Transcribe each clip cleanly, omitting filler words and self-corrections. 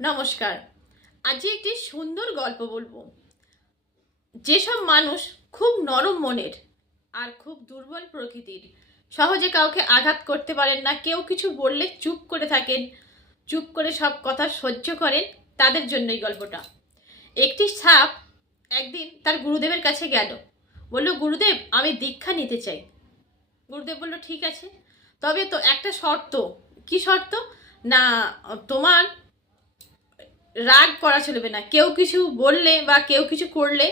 নমস্কার। আজকে একটি সুন্দর গল্প বলবো। যেসব মানুষ খুব নরম মনের আর খুব দুর্বল প্রকৃতির, সহজে কাউকে আঘাত করতে পারেন না, কেউ কিছু বললে চুপ করে থাকেন, চুপ করে সব কথা সহ্য করেন, তাদের জন্য এই গল্পটা। একটি সাপ একদিন তার গুরুদেবের কাছে গেল, বলল, গুরুদেব, আমি দীক্ষা নিতে চাই। গুরুদেব বলল, ঠিক আছে, তবে তো একটা শর্ত। কি শর্ত? না, তোমার রাগ করা চলবে না। কেউ কিছু বললে বা কেউ কিছু করলে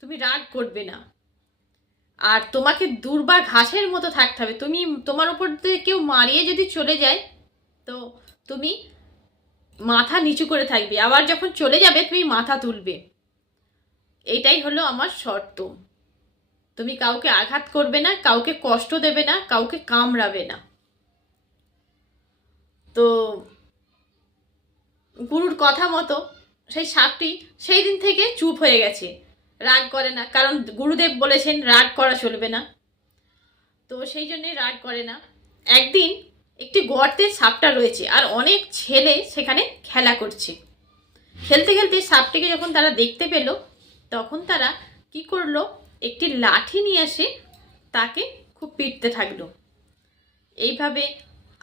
তুমি রাগ করবে না, আর তোমাকে দূর বা ঘাসের মতো থাকতে হবে। তোমার উপর দিয়ে কেউ মারিয়ে যদি চলে যায়, তো তুমি মাথা নিচু করে থাকবে, আবার যখন চলে যাবে তুমি মাথা তুলবে। এটাই হলো আমার শর্ত। তুমি কাউকে আঘাত করবে না, কাউকে কষ্ট দেবে না, কাউকে কামড়াবে না। তো গুরুর কথা মতো সেই সাপটি সেই দিন থেকে চুপ হয়ে গেছে, রাগ করে না, কারণ গুরুদেব বলেছেন রাগ করা চলবে না। তো সেই জন্যই রাগ করে না। একদিন একটি গর্তে সাপটা রয়েছে, আর অনেক ছেলে সেখানে খেলা করছে। খেলতে খেলতে সাপটিকে যখন তারা দেখতে পেল, তখন তারা কি করলো, একটি লাঠি নিয়ে এসে তাকে খুব পিটতে থাকলো। এইভাবে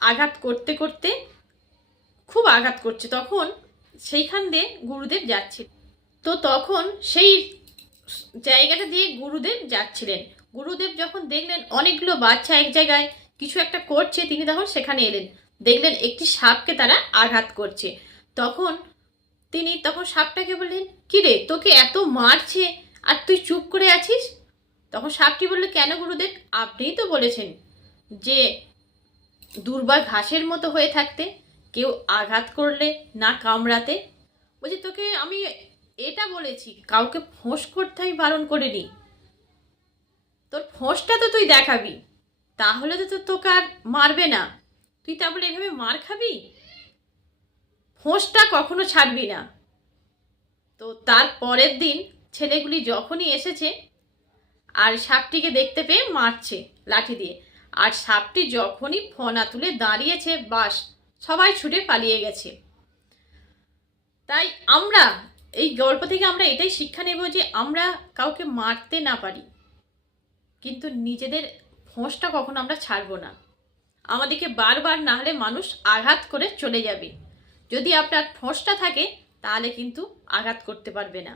আঘাত করতে করতে খুব আঘাত করছে, তখন সেইখান দিয়ে গুরুদেব যাচ্ছে। তো তখন সেই জায়গাটা দিয়ে গুরুদেব যাচ্ছিলেন। গুরুদেব যখন দেখলেন অনেকগুলো বাচ্চা এক জায়গায় কিছু একটা করছে, তিনি তখন সেখানে এলেন, দেখলেন একটি সাপকে তারা আঘাত করছে। তখন সাপটাকে বললেন, কি রে, তোকে এত মারছে আর তুই চুপ করে আছিস? তখন সাপটি বলল, কেন গুরুদেব, আপনিই তো বলেছেন যে দুর্বার ঘাসের মতো হয়ে থাকতে, কেউ আঘাত করলে না কামড়াতে। বলছি, তোকে আমি এটা বলেছি, কাউকে ফোঁস করতে আমি বারণ করিনি। তোর ফোঁসটা তো তুই দেখাবি, তাহলে তো তোকে আর মারবে না। তুই তা বলে এভাবে মার খাবি? ফোঁসটা কখনো ছাড়বি না। তো তার পরের দিন ছেলেগুলি যখনই এসেছে, আর সাপটিকে দেখতে পেয়ে মারছে লাঠি দিয়ে, আর সাপটি যখনই ফনা তুলে দাঁড়িয়েছে, বাস, সবাই ছুটে পালিয়ে গেছে। তাই আমরা এই গল্প থেকে আমরা এটাই শিক্ষা নেব যে আমরা কাউকে মারতে না পারি, কিন্তু নিজেদের ফোঁসটা কখনো আমরা ছাড়বো না। আমাদেরকে বারবার না হলে মানুষ আঘাত করে চলে যাবে। যদি আপনার ফোঁসটা থাকে, তাহলে কিন্তু আঘাত করতে পারবে না।